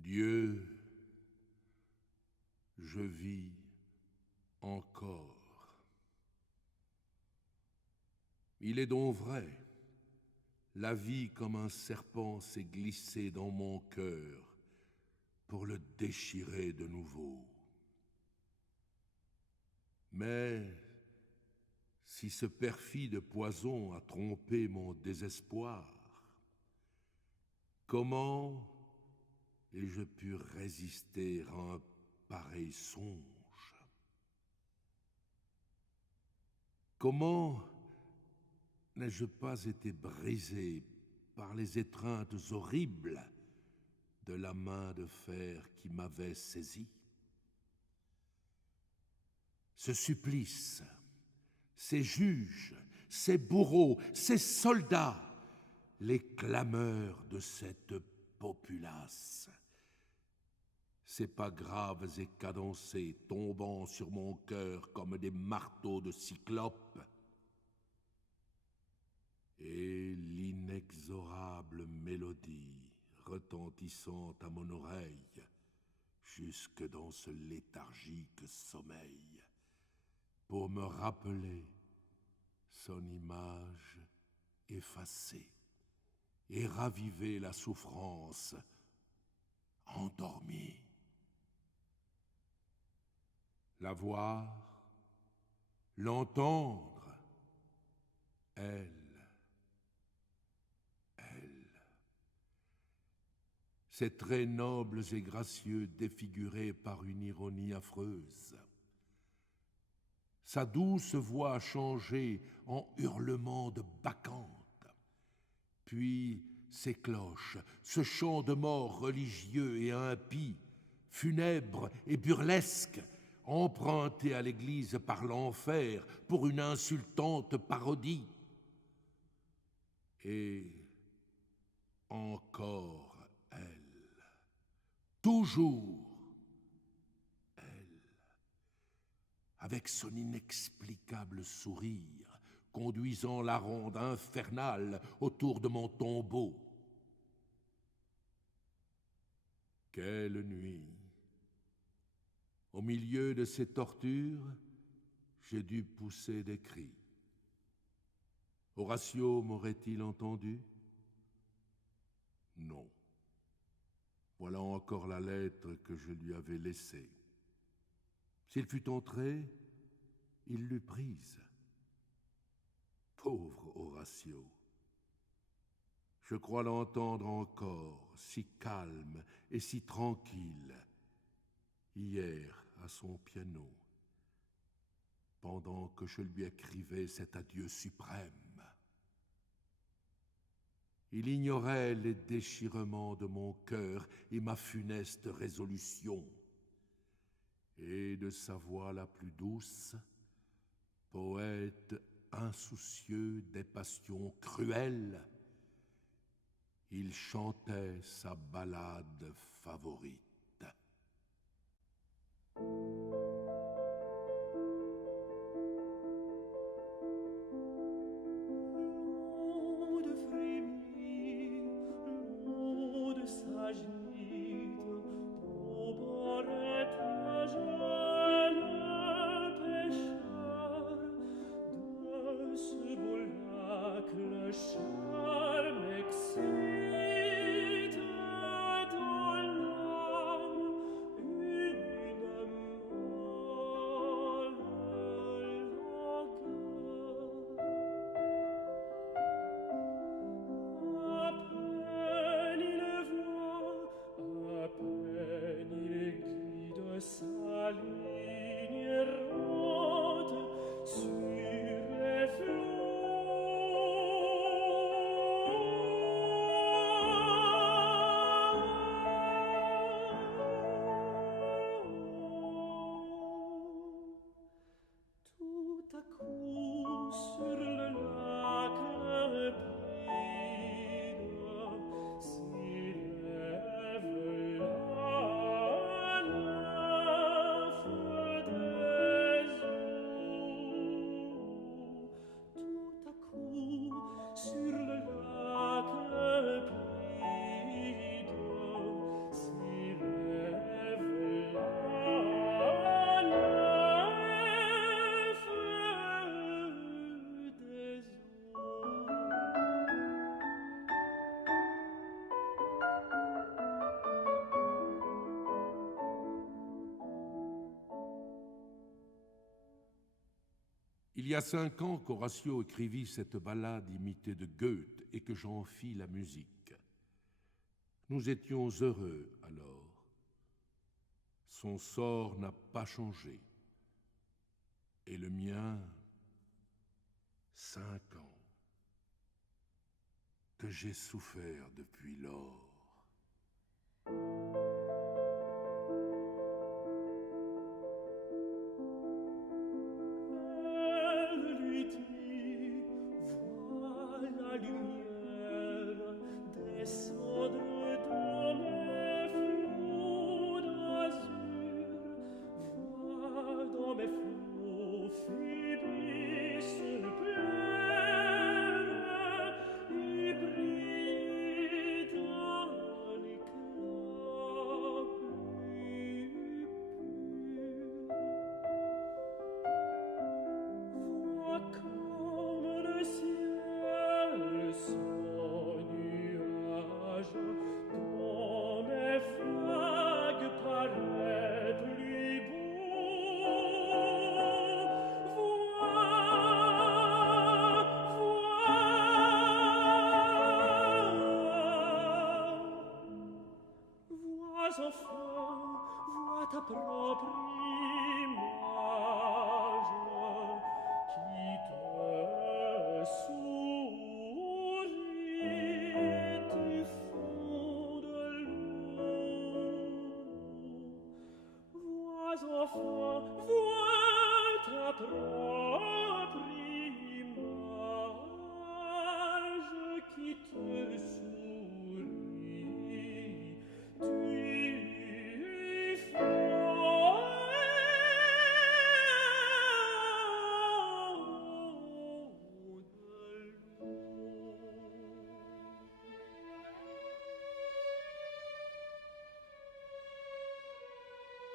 Dieu, je vis encore. Il est donc vrai, la vie comme un serpent s'est glissée dans mon cœur pour le déchirer de nouveau. Mais si ce perfide poison a trompé mon désespoir, comment ai-je pu résister à un pareil songe? Comment n'ai-je pas été brisé par les étreintes horribles de la main de fer qui m'avait saisi? Ce supplice, ces juges, ces bourreaux, ces soldats, les clameurs de cette populace, ces pas graves et cadencés tombant sur mon cœur comme des marteaux de cyclope, et l'inexorable mélodie retentissant à mon oreille jusque dans ce léthargique sommeil, pour me rappeler son image effacée et raviver la souffrance endormie. La voir, l'entendre, elle, ses traits nobles et gracieux défigurés par une ironie affreuse, sa douce voix changée en hurlements de bacchante, puis ses cloches, ce chant de mort religieux et impie, funèbre et burlesque, emprunté à l'Église par l'enfer pour une insultante parodie. Et encore elle, toujours elle, avec son inexplicable sourire, conduisant la ronde infernale autour de mon tombeau. Quelle nuit! Au milieu de ces tortures, j'ai dû pousser des cris. Horatio m'aurait-il entendu? Non. Voilà encore la lettre que je lui avais laissée. S'il fût entré, il l'eût prise. Pauvre Horatio! Je crois l'entendre encore, si calme et si tranquille, hier à son piano, pendant que je lui écrivais cet adieu suprême. Il ignorait les déchirements de mon cœur et ma funeste résolution. Et de sa voix la plus douce, poète insoucieux des passions cruelles, il chantait sa ballade favorite. Le charme excite dans l'âme une molle langueur. À peine il voit, à peine il guide sa ligne errante sur les flots. Tout à coup sur le lac limpide s'élève la nymphe des eaux. Tout à coup sur le lac limpide s'élève Il y a 5 ans qu'Horatio écrivit cette ballade imitée de Goethe et que j'en fis la musique. Nous étions heureux alors. Son sort n'a pas changé. Et le mien, 5 ans, que j'ai souffert depuis lors. Elle lui dit, vois la lumière descendre dans mes flots d'azur, vois dans mes flots Phébus son père, et brille d'un éclat plus pur. Vois comme le ciel sans nuage dans mes vagues paraît plus beau. Vois enfin, vois ta propre image qui te sourit du fond de l'eau. Vois enfin, vois ta propre image qui te sourit du fond de l'eau.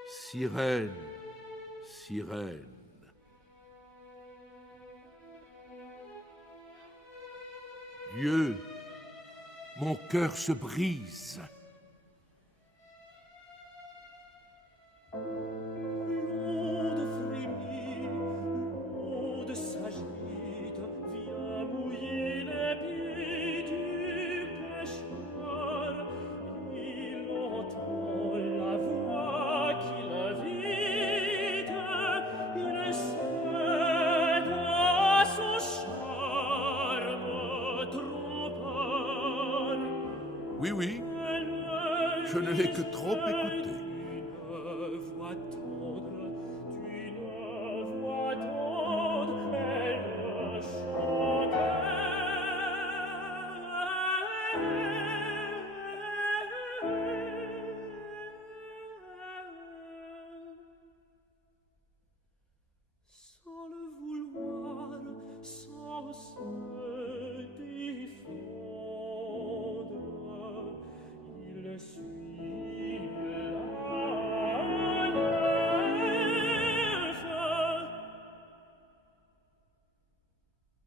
Sirène, sirène. Dieu, mon cœur se brise. L'onde frémit, l'onde s'agite, vient mouiller les pieds du pécheur. Il entend la voix qui l'invite, il cède à son charme trompeur. Oui, je ne l'ai que trop écouté. Une voix tendre, d'une voix tendre, elle chantait. Sans le vouloir, sans se défendre, il suit la nymphe.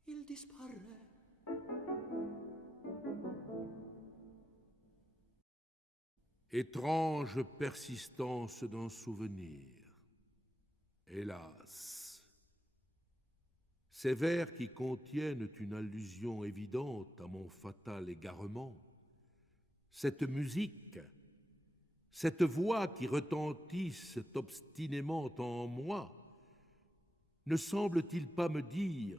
Il disparaît. Étrange persistance d'un souvenir. Hélas. Ces vers qui contiennent une allusion évidente à mon fatal égarement, cette musique, cette voix qui retentissent obstinément en moi, ne semble-t-il pas me dire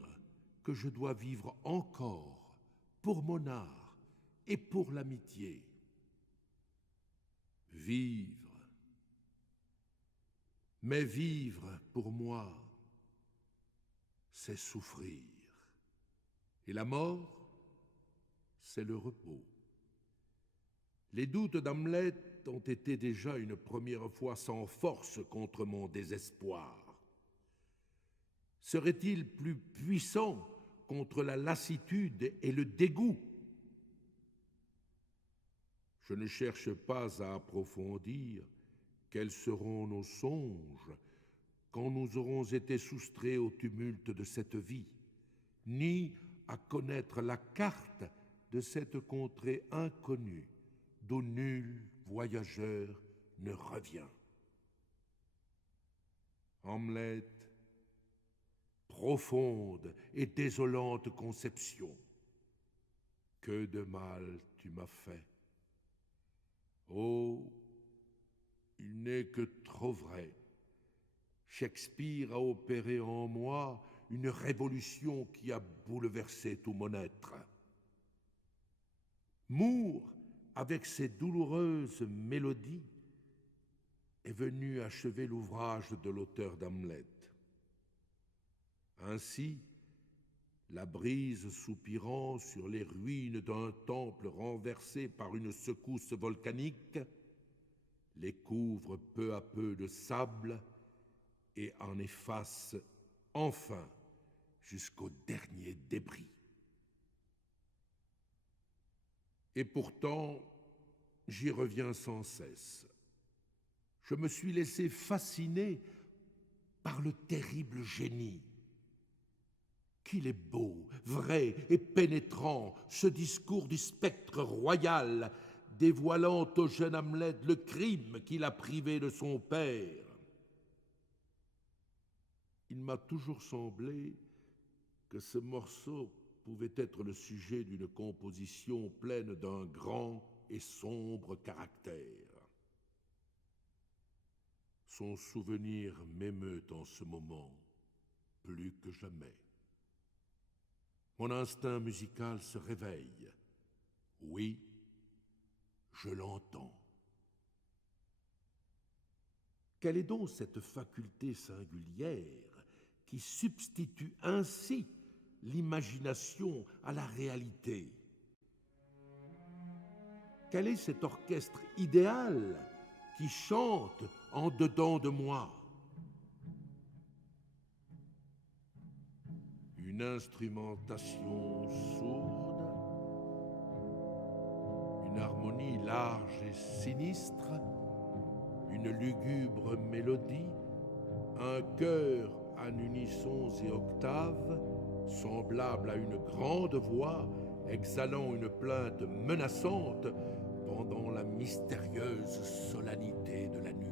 que je dois vivre encore pour mon art et pour l'amitié? Vivre, mais vivre pour moi, c'est souffrir. Et la mort, c'est le repos. Les doutes d'Hamlet ont été déjà une première fois sans force contre mon désespoir. Serait-il plus puissant contre la lassitude et le dégoût? Je ne cherche pas à approfondir quels seront nos songes quand nous aurons été soustraits au tumulte de cette vie, ni à connaître la carte de cette contrée inconnue d'où nul voyageur ne revient. Hamlet, profonde et désolante conception. Que de mal tu m'as fait. Oh, il n'est que trop vrai. Shakespeare a opéré en moi une révolution qui a bouleversé tout mon être. Moore, avec ses douloureuses mélodies, est venu achever l'ouvrage de l'auteur d'Hamlet. Ainsi, la brise soupirant sur les ruines d'un temple renversé par une secousse volcanique les couvre peu à peu de sable et en efface enfin jusqu'au dernier débris. Et pourtant, j'y reviens sans cesse. Je me suis laissé fasciner par le terrible génie. Qu'il est beau, vrai et pénétrant, ce discours du spectre royal, dévoilant au jeune Hamlet le crime qu'il a privé de son père. Il m'a toujours semblé que ce morceau pouvait être le sujet d'une composition pleine d'un grand et sombre caractère. Son souvenir m'émeut en ce moment, plus que jamais. Mon instinct musical se réveille. Oui, je l'entends. Quelle est donc cette faculté singulière qui substitue ainsi l'imagination à la réalité? Quel est cet orchestre idéal qui chante en dedans de moi? Une instrumentation sourde, une harmonie large et sinistre, une lugubre mélodie, un chœur en unissons et octaves, semblable à une grande voix exhalant une plainte menaçante pendant la mystérieuse solennité de la nuit.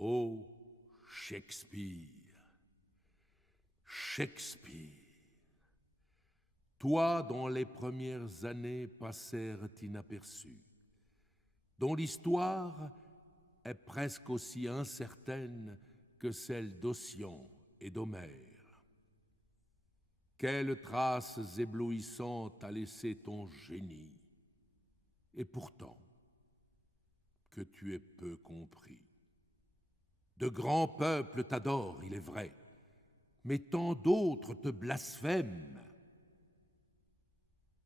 Ô Shakespeare, Shakespeare, toi dont les premières années passèrent inaperçues, dont l'histoire est presque aussi incertaine que celle d'Ossian et d'Homère. Quelles traces éblouissantes a laissé ton génie, et pourtant que tu es peu compris. De grands peuples t'adorent, il est vrai, mais tant d'autres te blasphèment.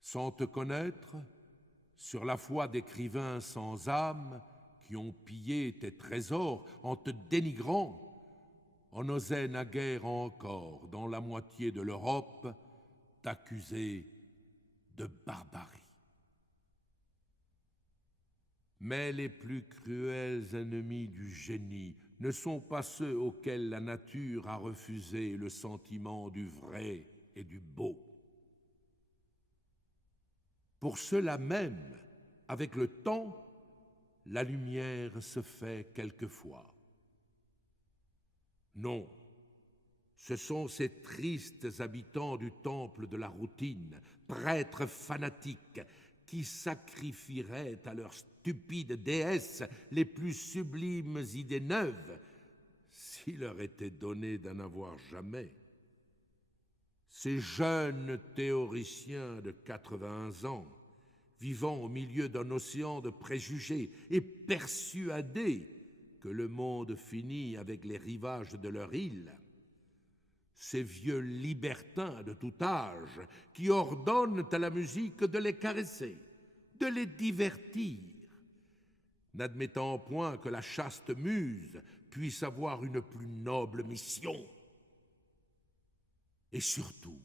Sans te connaître, sur la foi d'écrivains sans âme qui ont pillé tes trésors en te dénigrant, on osait naguère encore, dans la moitié de l'Europe, t'accuser de barbarie. Mais les plus cruels ennemis du génie ne sont pas ceux auxquels la nature a refusé le sentiment du vrai et du beau. Pour ceux-là même, avec le temps, la lumière se fait quelquefois. Non, ce sont ces tristes habitants du temple de la routine, prêtres fanatiques, qui sacrifieraient à leurs stupides déesses les plus sublimes idées neuves, s'il leur était donné d'en avoir jamais. Ces jeunes théoriciens de 80 ans, vivant au milieu d'un océan de préjugés et persuadés que le monde finit avec les rivages de leur île, ces vieux libertins de tout âge qui ordonnent à la musique de les caresser, de les divertir, n'admettant point que la chaste muse puisse avoir une plus noble mission. Et surtout,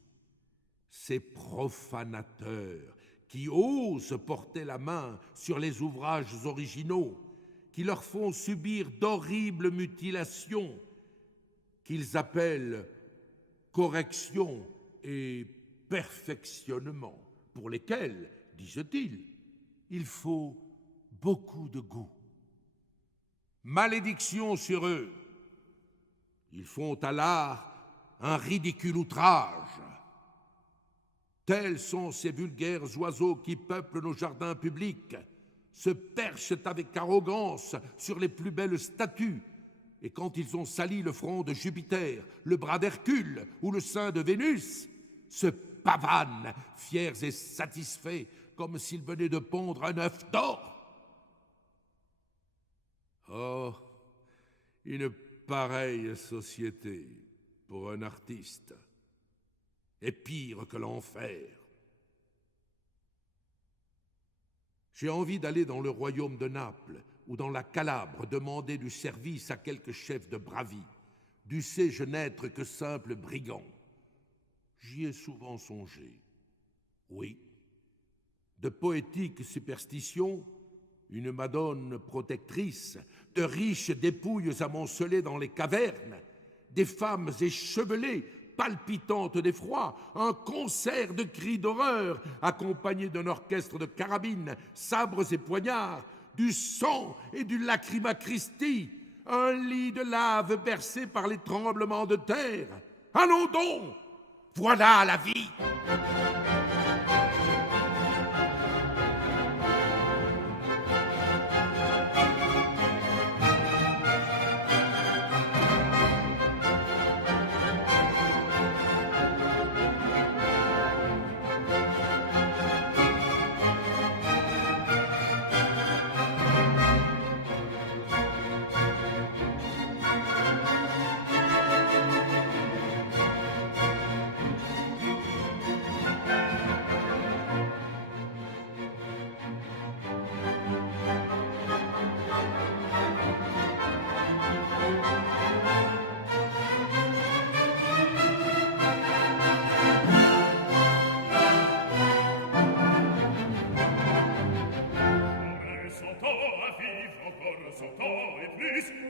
ces profanateurs qui osent porter la main sur les ouvrages originaux, qui leur font subir d'horribles mutilations, qu'ils appellent correction et perfectionnement, pour lesquels, disent-ils, il faut beaucoup de goût. Malédiction sur eux! Ils font à l'art un ridicule outrage. Tels sont ces vulgaires oiseaux qui peuplent nos jardins publics, se perchent avec arrogance sur les plus belles statues, et quand ils ont sali le front de Jupiter, le bras d'Hercule ou le sein de Vénus, se pavanent, fiers et satisfaits, comme s'ils venaient de pondre un œuf d'or. Oh, une pareille société pour un artiste est pire que l'enfer. J'ai envie d'aller dans le royaume de Naples ou dans la Calabre demander du service à quelque chef de bravie. Dussé-je n'être que simple brigand? J'y ai souvent songé. Oui, de poétiques superstitions, une madone protectrice, de riches dépouilles amoncelées dans les cavernes, des femmes échevelées, palpitantes d'effroi, un concert de cris d'horreur, accompagné d'un orchestre de carabines, sabres et poignards, du sang et du lacryma Christi, un lit de lave bercé par les tremblements de terre. Allons donc! Voilà la vie!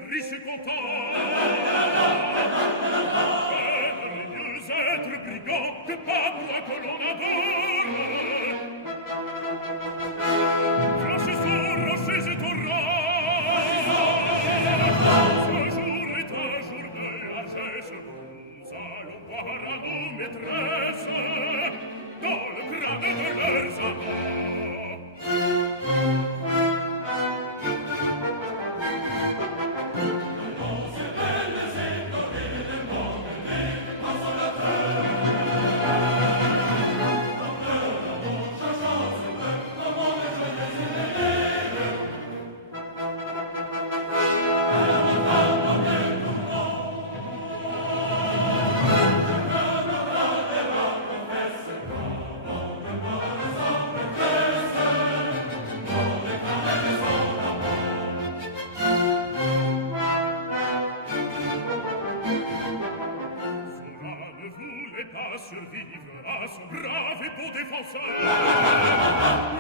Riche content, mieux être brigand que pas moi que l'on adore. Flashes sur rochers et torrents,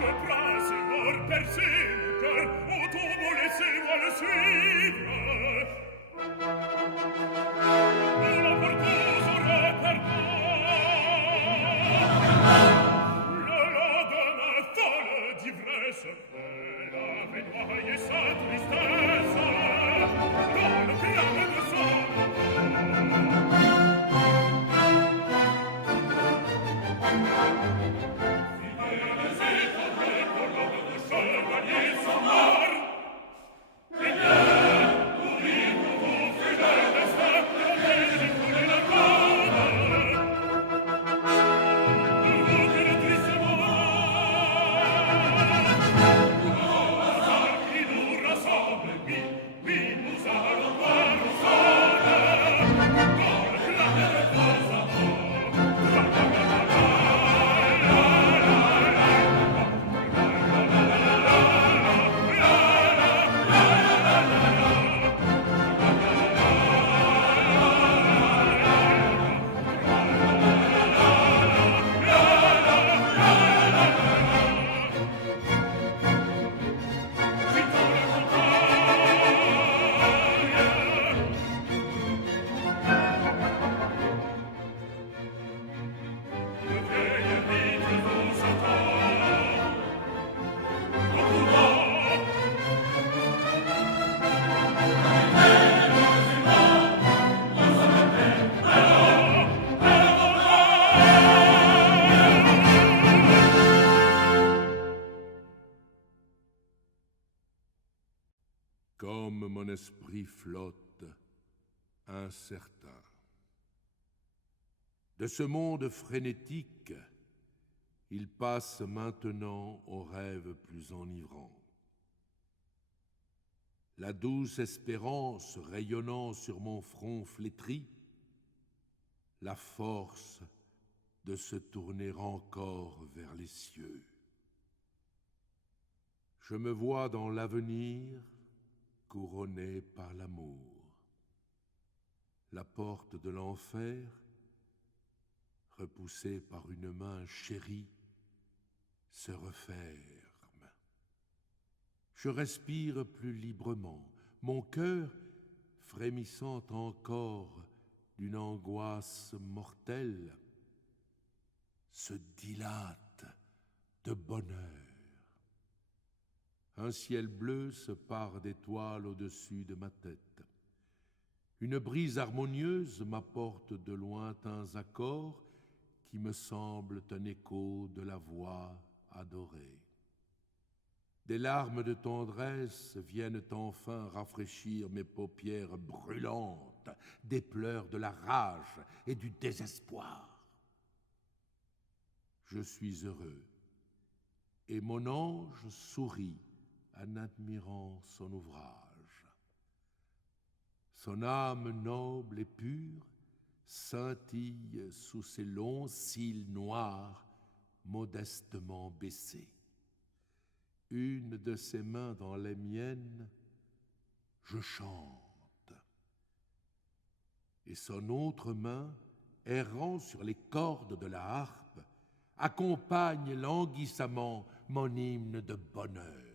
Le prince est mort per sempre, autour laissez-moi le suivre. La porteuse aurait perdu. Le lendemain folle d'ivresse, elle avait noyé sa tristesse dans le crâne de son Comme mon esprit flotte, incertain. De ce monde frénétique, il passe maintenant aux rêves plus enivrants. La douce espérance rayonnant sur mon front flétri, la force de se tourner encore vers les cieux. Je me vois dans l'avenir couronné par l'amour. La porte de l'enfer, repoussée par une main chérie, se referme. Je respire plus librement, mon cœur, frémissant encore d'une angoisse mortelle, se dilate de bonheur. Un ciel bleu se pare d'étoiles au-dessus de ma tête. Une brise harmonieuse m'apporte de lointains accords qui me semblent un écho de la voix adorée. Des larmes de tendresse viennent enfin rafraîchir mes paupières brûlantes, des pleurs de la rage et du désespoir. Je suis heureux, et mon ange sourit en admirant son ouvrage. Son âme noble et pure scintille sous ses longs cils noirs modestement baissés. Une de ses mains dans les miennes, je chante. Et son autre main, errant sur les cordes de la harpe, accompagne languissamment mon hymne de bonheur.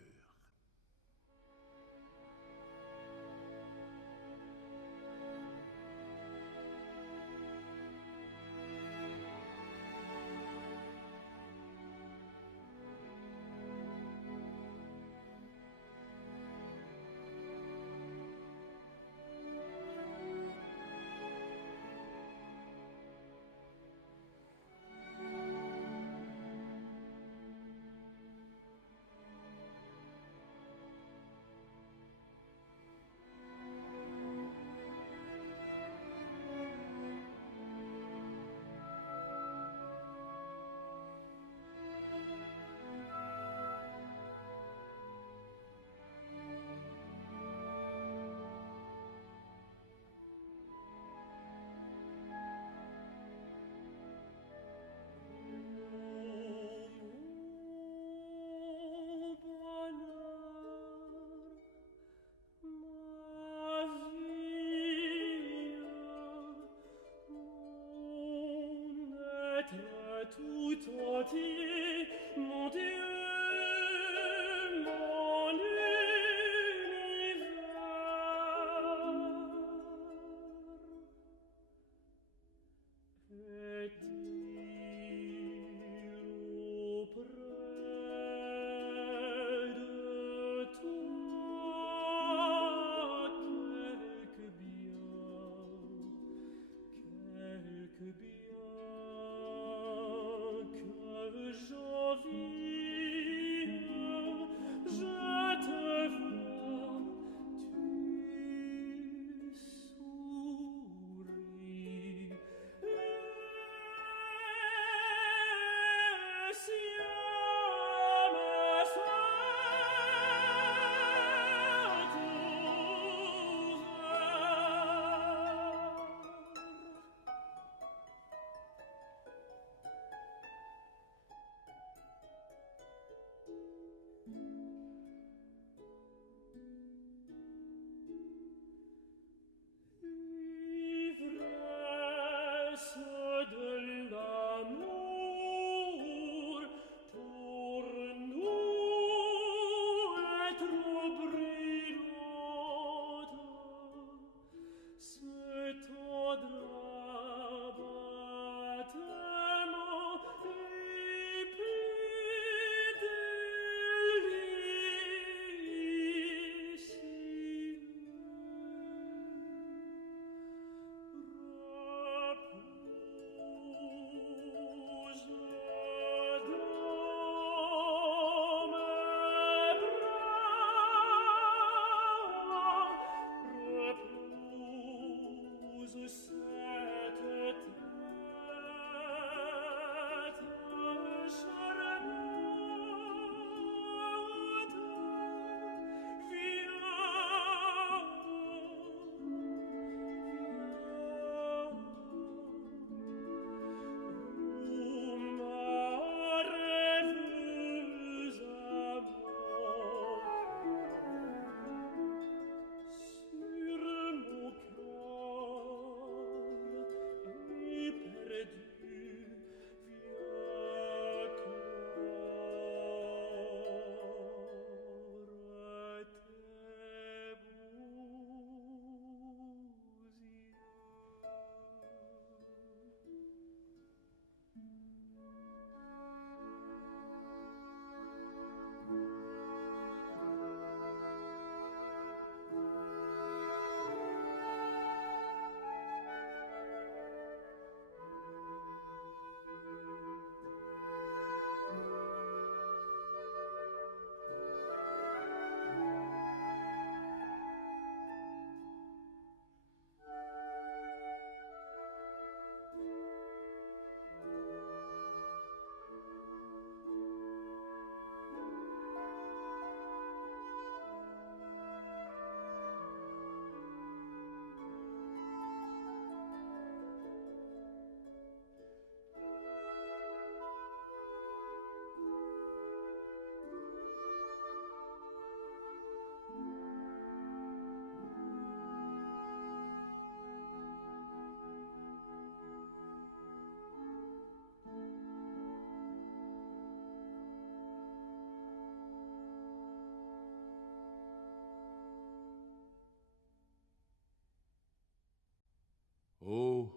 Oh,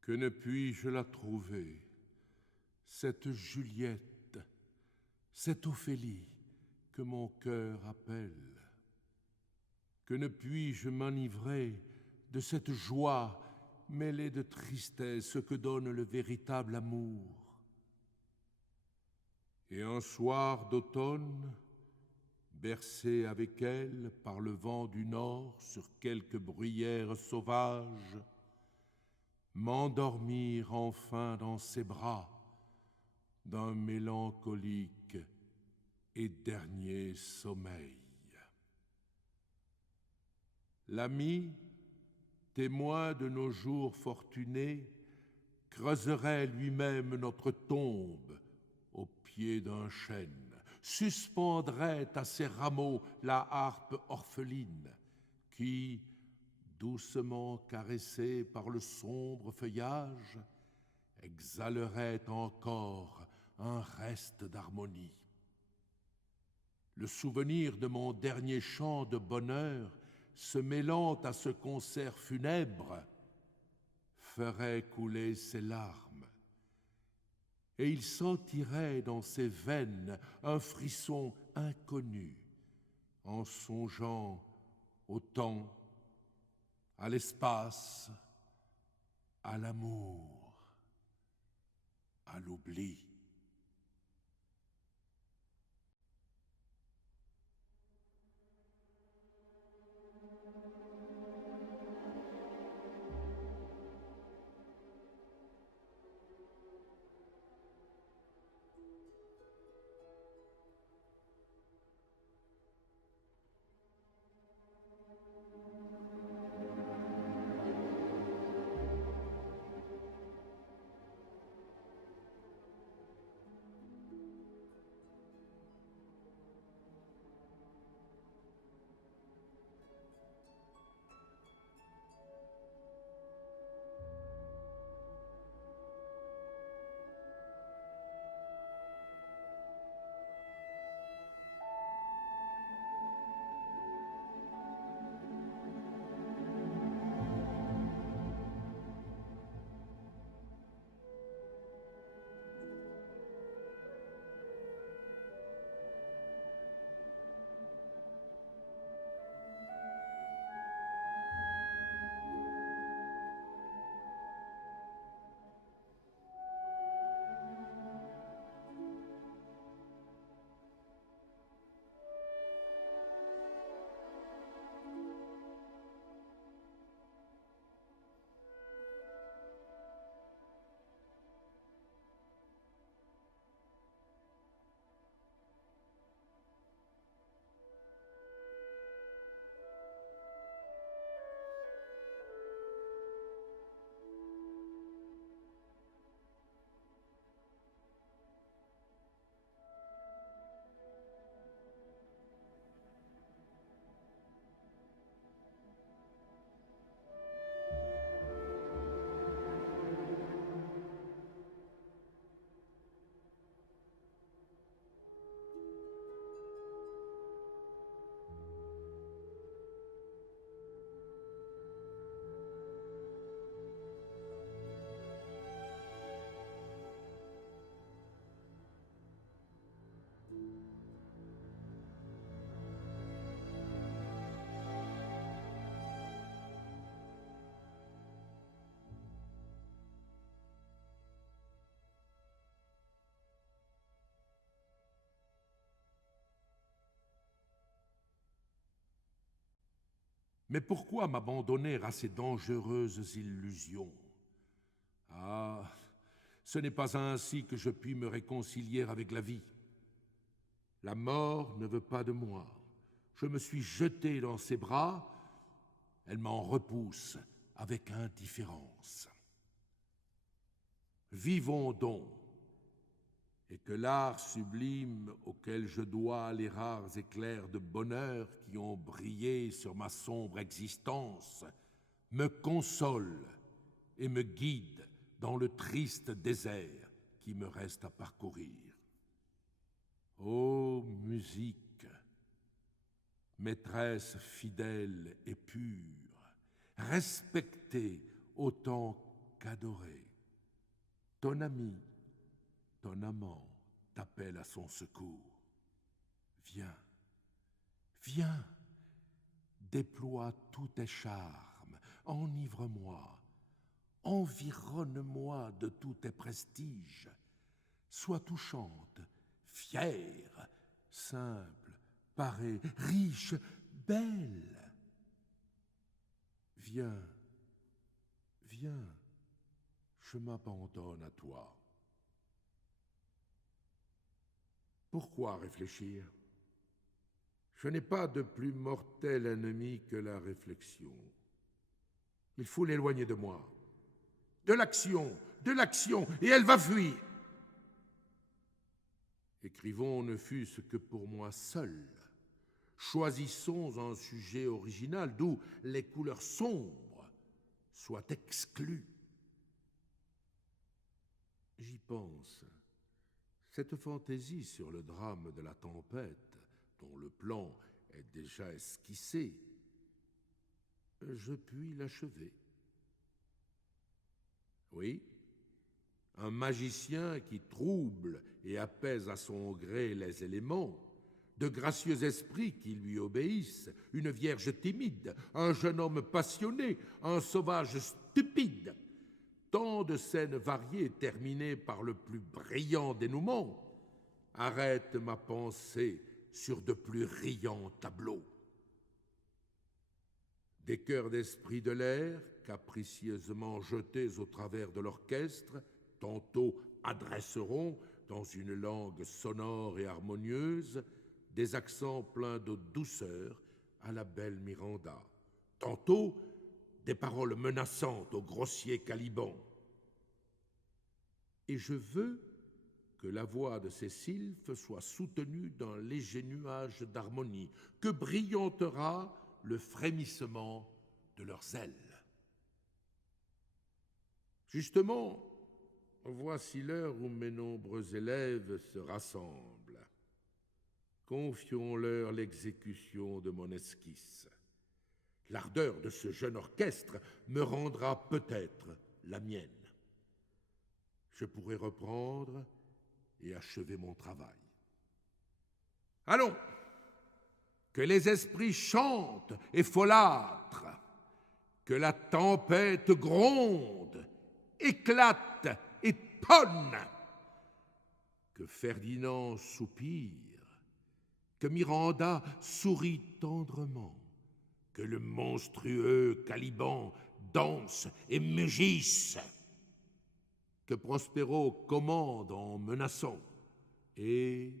que ne puis-je la trouver, cette Juliette, cette Ophélie que mon cœur appelle? Que ne puis-je m'enivrer de cette joie mêlée de tristesse que donne le véritable amour? Et un soir d'automne, bercé avec elle par le vent du nord sur quelque bruyère sauvage, m'endormir enfin dans ses bras d'un mélancolique et dernier sommeil. L'ami, témoin de nos jours fortunés, creuserait lui-même notre tombe au pied d'un chêne, suspendrait à ses rameaux la harpe orpheline qui, doucement caressée par le sombre feuillage, exhalerait encore un reste d'harmonie. Le souvenir de mon dernier chant de bonheur, se mêlant à ce concert funèbre, ferait couler ses larmes, et il sentirait dans ses veines un frisson inconnu, en songeant au temps, à l'espace, à l'amour, à l'oubli. Mais pourquoi m'abandonner à ces dangereuses illusions? Ah, ce n'est pas ainsi que je puis me réconcilier avec la vie. La mort ne veut pas de moi. Je me suis jeté dans ses bras, elle m'en repousse avec indifférence. Vivons donc, et que l'art sublime auquel je dois les rares éclairs de bonheur qui ont brillé sur ma sombre existence me console et me guide dans le triste désert qui me reste à parcourir. Ô musique, maîtresse fidèle et pure, respectée autant qu'adorée, ton ami, ton amant t'appelle à son secours. Viens, viens, déploie tous tes charmes, enivre-moi, environne-moi de tous tes prestiges. Sois touchante, fière, simple, parée, riche, belle. Viens, viens, je m'abandonne à toi. Pourquoi réfléchir? Je n'ai pas de plus mortel ennemi que la réflexion. Il faut l'éloigner de moi. De l'action, et elle va fuir. Écrivons ne fût-ce que pour moi seul. Choisissons un sujet original d'où les couleurs sombres soient exclues. J'y pense. Cette fantaisie sur le drame de la tempête, dont le plan est déjà esquissé, je puis l'achever. Oui, un magicien qui trouble et apaise à son gré les éléments, de gracieux esprits qui lui obéissent, une vierge timide, un jeune homme passionné, un sauvage stupide. Tant de scènes variées terminées par le plus brillant dénouement arrêtent ma pensée sur de plus riants tableaux. Des chœurs d'esprits de l'air, capricieusement jetés au travers de l'orchestre, tantôt adresseront, dans une langue sonore et harmonieuse, des accents pleins de douceur à la belle Miranda, tantôt des paroles menaçantes au grossier Caliban. Et je veux que la voix de ces sylphes soit soutenue d'un léger nuage d'harmonie, que brillantera le frémissement de leurs ailes. Justement, voici l'heure où mes nombreux élèves se rassemblent. Confions-leur l'exécution de mon esquisse. L'ardeur de ce jeune orchestre me rendra peut-être la mienne. Je pourrai reprendre et achever mon travail. Allons, que les esprits chantent et folâtrent, que la tempête gronde, éclate et tonne, que Ferdinand soupire, que Miranda sourit tendrement, que le monstrueux Caliban danse et mugisse, que Prospero commande en menaçant, et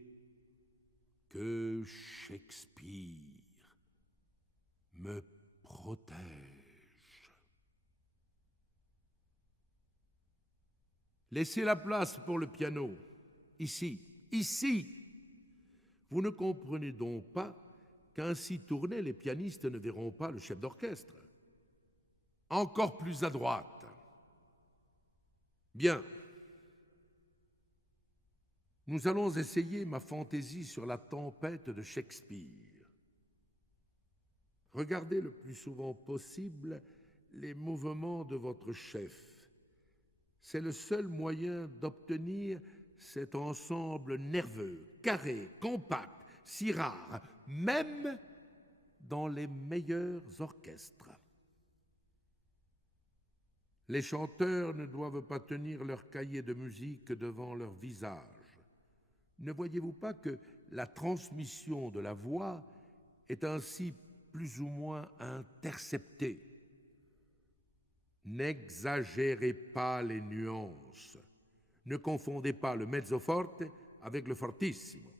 que Shakespeare me protège. Laissez la place pour le piano, ici, ici. Vous ne comprenez donc pas qu'ainsi tournés, les pianistes ne verront pas le chef d'orchestre. Encore plus à droite. Bien. Nous allons essayer ma fantaisie sur la tempête de Shakespeare. Regardez le plus souvent possible les mouvements de votre chef. C'est le seul moyen d'obtenir cet ensemble nerveux, carré, compact, si rare, même dans les meilleurs orchestres. Les chanteurs ne doivent pas tenir leur cahier de musique devant leur visage. Ne voyez-vous pas que la transmission de la voix est ainsi plus ou moins interceptée? N'exagérez pas les nuances. Ne confondez pas le mezzo forte avec le fortissimo.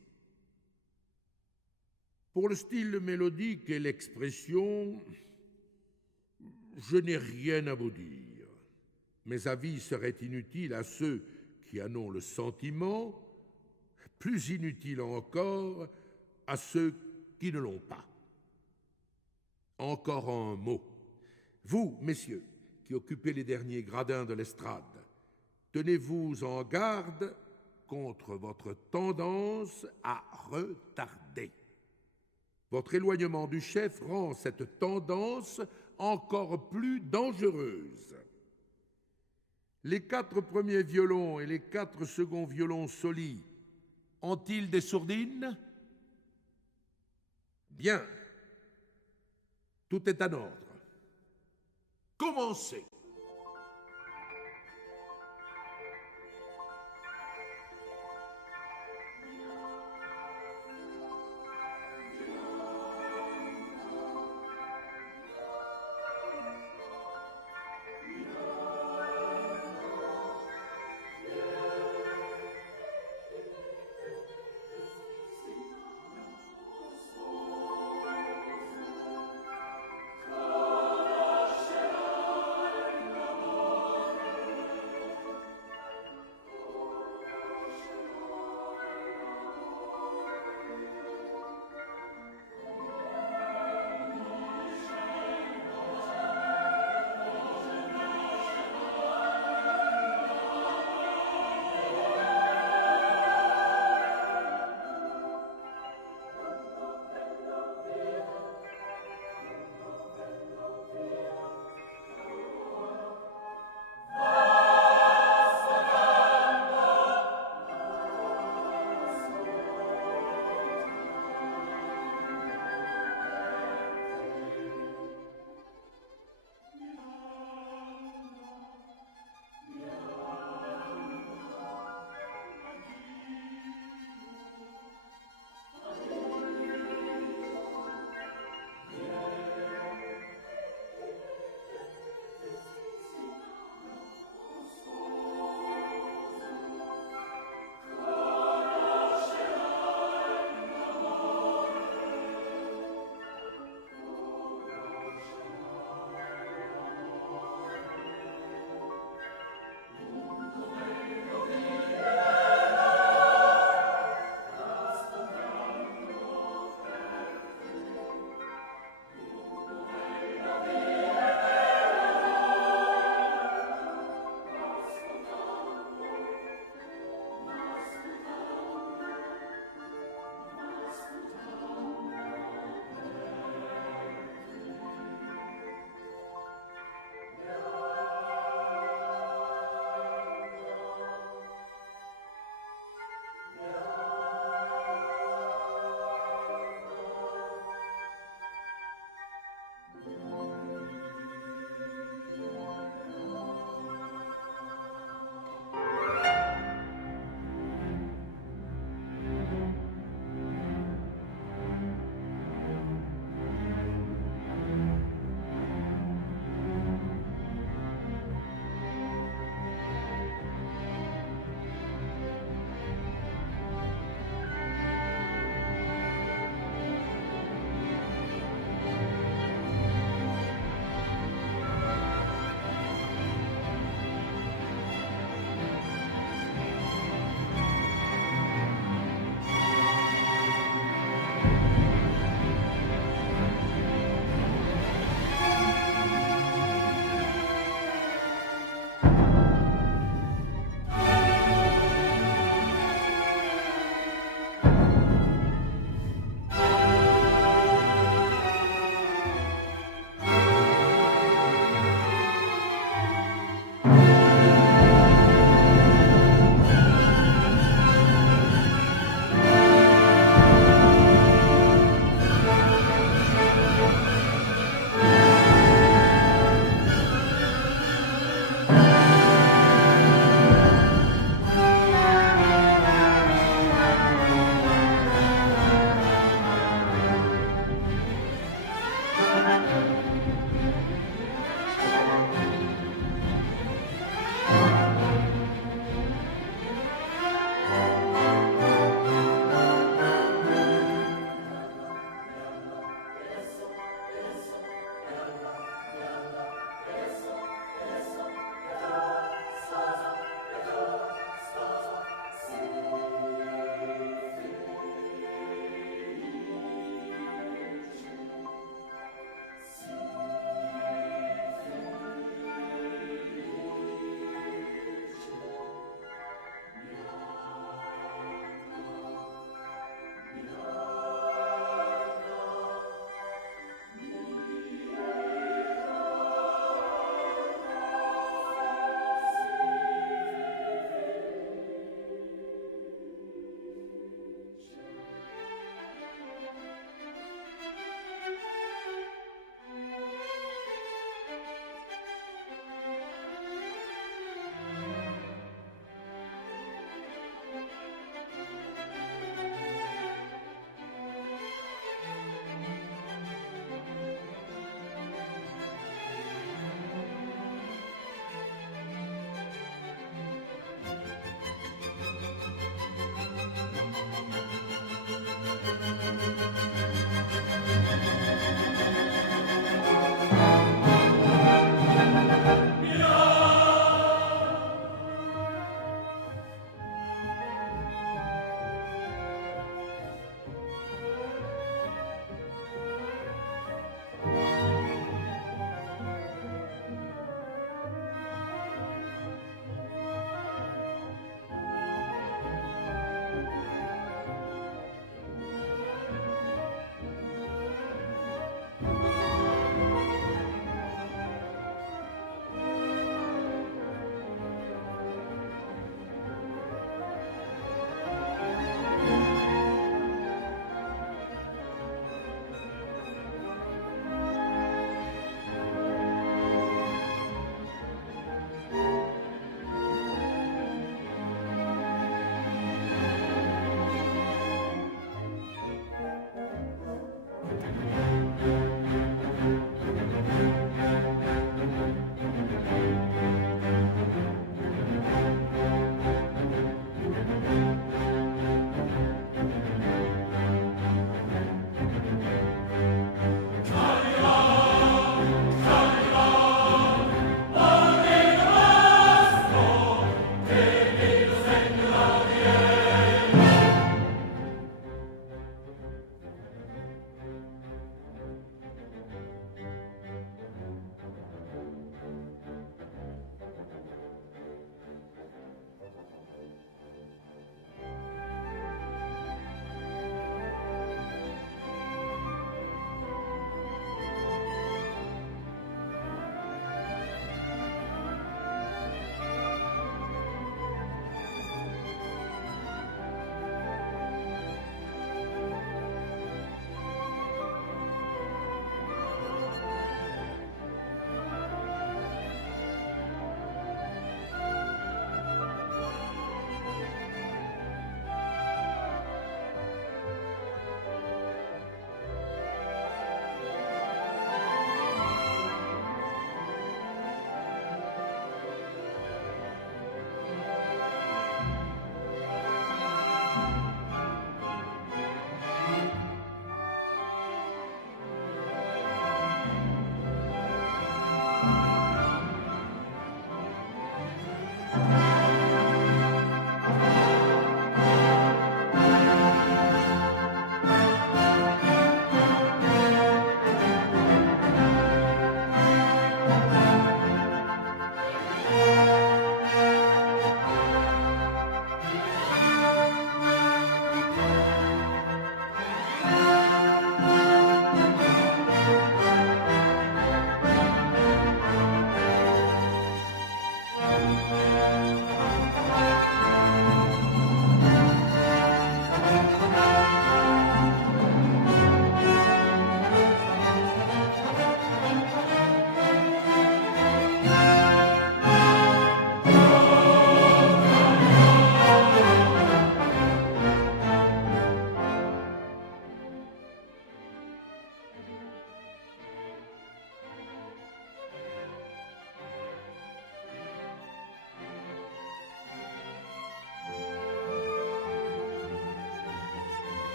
Pour le style mélodique et l'expression, je n'ai rien à vous dire. Mes avis seraient inutiles à ceux qui en ont le sentiment, plus inutiles encore à ceux qui ne l'ont pas. Encore un mot. Vous, messieurs, qui occupez les derniers gradins de l'estrade, tenez-vous en garde contre votre tendance à retarder. Votre éloignement du chef rend cette tendance encore plus dangereuse. Les 4 premiers violons et les 4 seconds violons solis ont-ils des sourdines? Bien. Tout est en ordre. Commencez.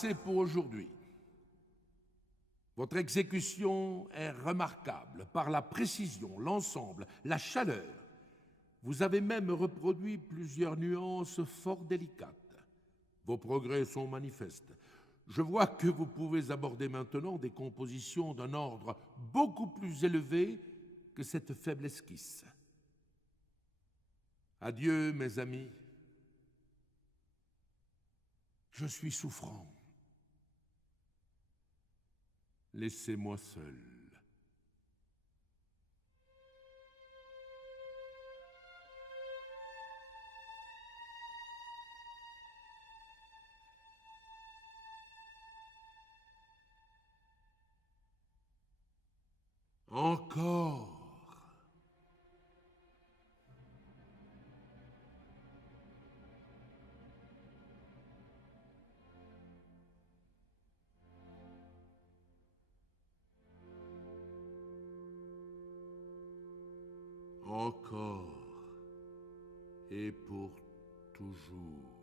assez pour aujourd'hui. Votre exécution est remarquable par la précision, l'ensemble, la chaleur. Vous avez même reproduit plusieurs nuances fort délicates. Vos progrès sont manifestes. Je vois que vous pouvez aborder maintenant des compositions d'un ordre beaucoup plus élevé que cette faible esquisse. Adieu, mes amis. Je suis souffrant. Laissez-moi seul. Encore. Encore. Et pour toujours.